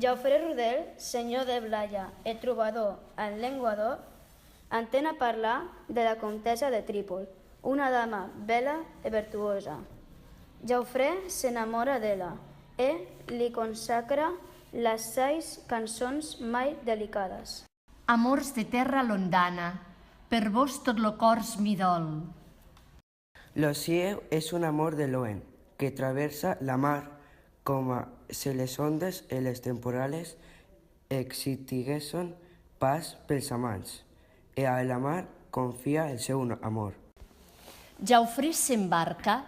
Jaufré Rodel, senyor de Blaya e trobador en llengua d'or, entén a parlar de la comtessa de Trípol, una dama bella e virtuosa. Jaufré s'enamora d'ella e li consacra les 6 cançons mai delicades. Amors de terra londana, per vos tot lo cors mi dol. Lo cieu és un amor de loen, que traversa la mar com se les ondes i les temporales exitiguessin pas pels amants, e a la mar confia el seu amor. Jaufré s'embarca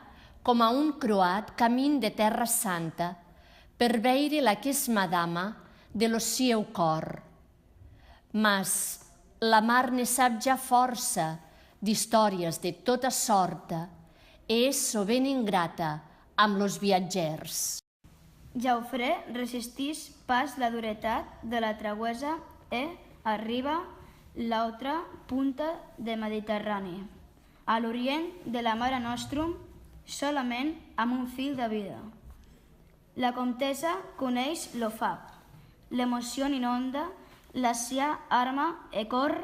com a un croat camin de terra santa per veire la que és madama de lo sieu cor. Mas la mar ne sap ja força d'històries de tota sorta e és sovint ingrata amb los viatgers. Jaufré resistís pas la duretat de la travessa e arriba l'altra punta de Mediterrani, a l'orient de la Mare Nostrum, solament amb un fil de vida. La comtessa coneix lo fab, l'emoció inonda, la sia arma e cor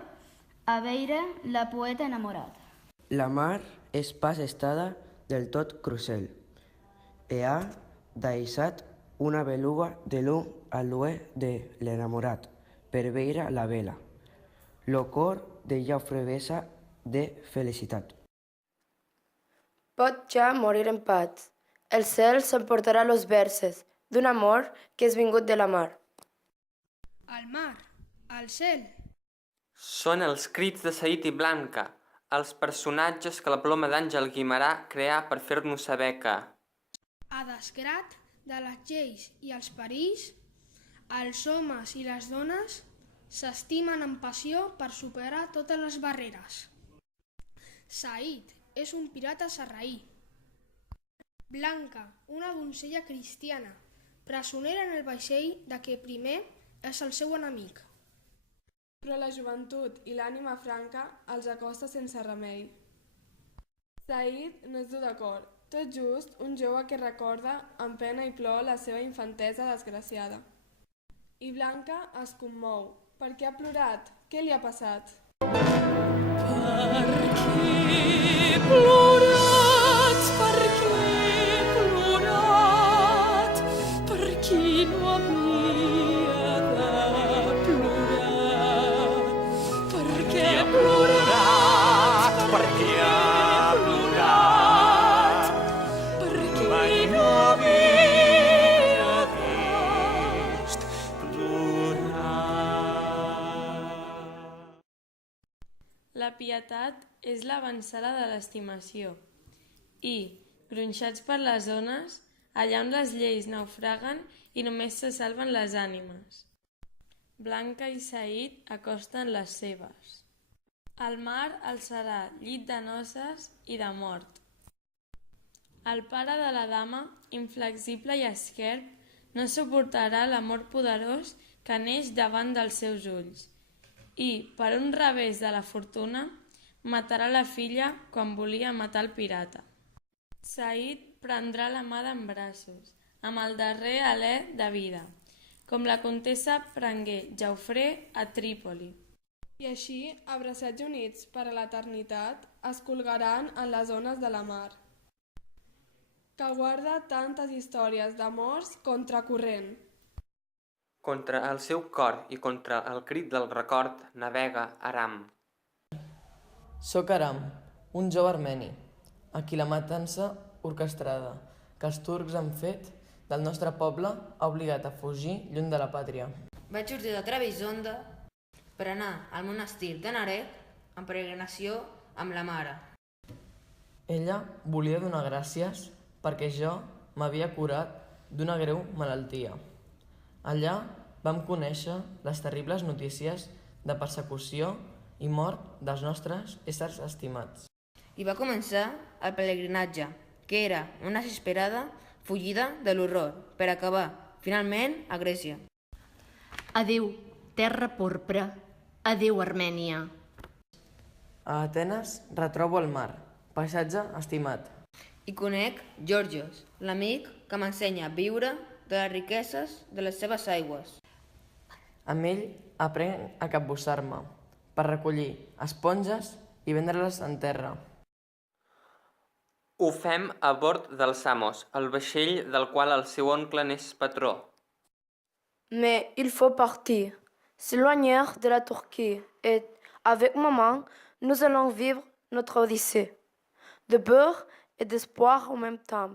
a veure la poeta enamorat. La mar és pas estada del tot crucel, e ha deixat una beluga de l'un a l'ue de l'enamorat per veure la vela. Lo cor de Jaufré vessa de felicitat. Pot ja morir en paz. El cel s'emportarà los verses d'un amor que és vingut de la mar. Al mar, al cel. Són els crits de Said i Blanca, els personatges que la ploma d'Àngel Guimerà creà per fer-nos saber que, A desgrat de les lleis i els perills, els homes i les dones s'estimen amb passió per superar totes les barreres. Said és un pirata sarraí. Blanca, una donzella cristiana, presonera en el vaixell de què primer és el seu enemic. Però la joventut i l'ànima franca els acosta sense remei. Said no és dur de cor, tot just un jove que recorda amb pena i plor la seva infantesa desgraciada. I Blanca es commou. Per què ha plorat? Què li ha passat? Per què plorat? Per què plorat? Per qui no havia de plorar? Per què plorat? Per què plorat? Per qui no havia vist plorar? La pietat és l'avançada de l'estimació i, gronxats per les ones, allà on les lleis naufraguen i només se salven les ànimes. Blanca i Said acosten les seves. El mar els serà llit de noces i de mort. El pare de la dama, inflexible i esquerp, no suportarà l'amor poderós que neix davant dels seus ulls i, per un revés de la fortuna, matarà la filla quan volia matar el pirata. Said prendrà la mà d'en braços, amb el darrer alè de vida, com la comtessa prengué Jaufré a Trípoli. I així, abraçats i units per a l'eternitat, es colgaran en les ones de la mar, que guarda tantes històries d'amors contracorrent. contra el seu cor i contra el crit del record, navega Aram. Soc Aram, un jove armeni, a qui la matança orquestrada que els turcs han fet del nostre poble ha obligat a fugir lluny de la pàtria. Vaig sortir de Trebisonda per anar al monestir de Naret en peregrinació amb la mare. Ella volia donar gràcies perquè jo m'havia curat d'una greu malaltia. Allà vam conèixer les terribles notícies de persecució i mort dels nostres éssers estimats. I va començar el pelegrinatge, que era una desesperada fugida de l'horror per acabar, finalment, a Grècia. Adéu, terra porpra. Adéu, Armènia. A Atenes retrobo el mar, paisatge estimat. I conec Georgios, l'amic que m'ensenya a viure de les riqueses de les seves aigües. Amb ell aprenc a capbussar-me per recollir esponges i vendre-les en terra. Ho fem a bord del Samos, el vaixell del qual el seu oncle n'és patró. Mais il faut partir, s'éloigner de la Turquie et, avec maman, nous allons vivre notre odyssée. De peur et d'espoir en même temps.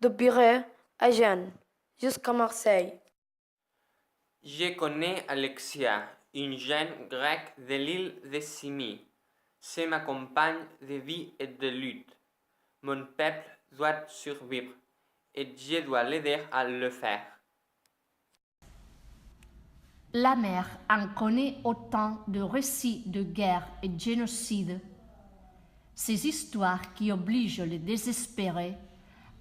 De Pirée à Gênes, jusqu'à Marseille. Je connais Alexia, une jeune grecque de l'île de Syrie. C'est ma compagne de vie et de lutte. Mon peuple doit survivre et je dois l'aider à le faire. La mère en connaît autant de récits de guerre et de génocide, ces histoires qui obligent les désespérés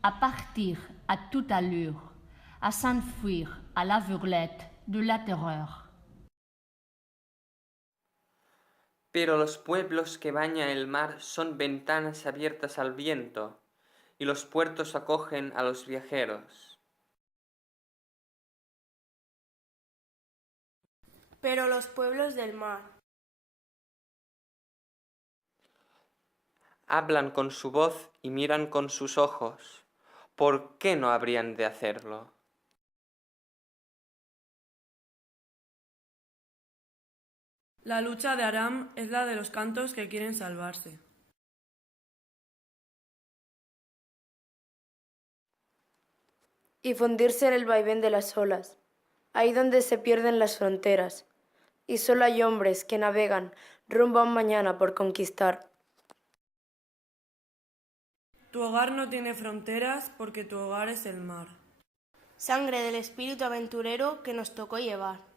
à partir à toute allure, à s'enfuir à l'aveuglette de la terreur. Pero los pueblos que baña el mar son ventanas abiertas al viento, y los puertos acogen a los viajeros. Pero los pueblos del mar hablan con su voz y miran con sus ojos. ¿Por qué no habrían de hacerlo? La lucha de Aram es la de los cantos que quieren salvarse. Y fundirse en el vaivén de las olas, ahí donde se pierden las fronteras, y solo hay hombres que navegan rumbo a un mañana por conquistar. Tu hogar no tiene fronteras porque tu hogar es el mar. Sangre del espíritu aventurero que nos tocó llevar.